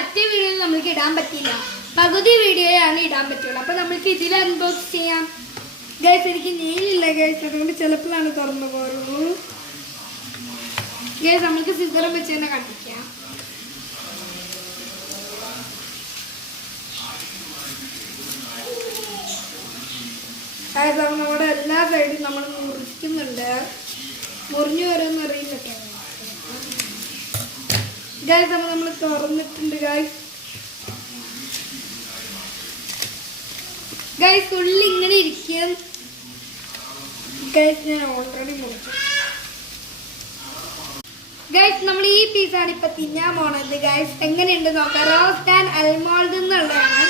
മറ്റേ വീഡിയോയിൽ നമുക്ക് ഇടാൻ പറ്റില്ല, പകുതി വീഡിയോയാണ് ഇടാൻ പറ്റുള്ളൂ. അപ്പോൾ നമുക്ക് ഇതിൽ അൺബോക്സ് ചെയ്യാം. ഗൈസ് എനിക്ക് നെയിലില്ല ഗൈസ്, അതുകൊണ്ട് ചിലപ്പോഴാണ് തുറന്നു പോരുള്ളൂ. ഗൈസ് നമുക്ക് സിസറും വെച്ച് തന്നെ കണ്ടിക്കാം. നമ്മുടെ എല്ലാ സൈഡും നമ്മൾ മുറിക്കുന്നുണ്ട്. മുറിഞ്ഞു വരുമെന്ന് അറിയില്ല ഗൈസ്. അപ്പോൾ നമ്മൾ തുറന്നിട്ടുണ്ട് ഗൈസ്. ഗൈസ് ഉള്ളിൽ ഇങ്ങനെ ഇരിക്കും ഗൈസ്. ഞാൻ ഓൾറെഡി മുറിച്ചു ഗൈസ്. നമ്മൾ ഈ പീസാണ് ഇപ്പൊ തിന്നാൻ പോണത് ഗൈസ്. എങ്ങനെയുണ്ട് നോക്കാം. റോസ്റ്റ് ആൻഡ് അൽമോൾഡ് എന്നുള്ളതാണ്.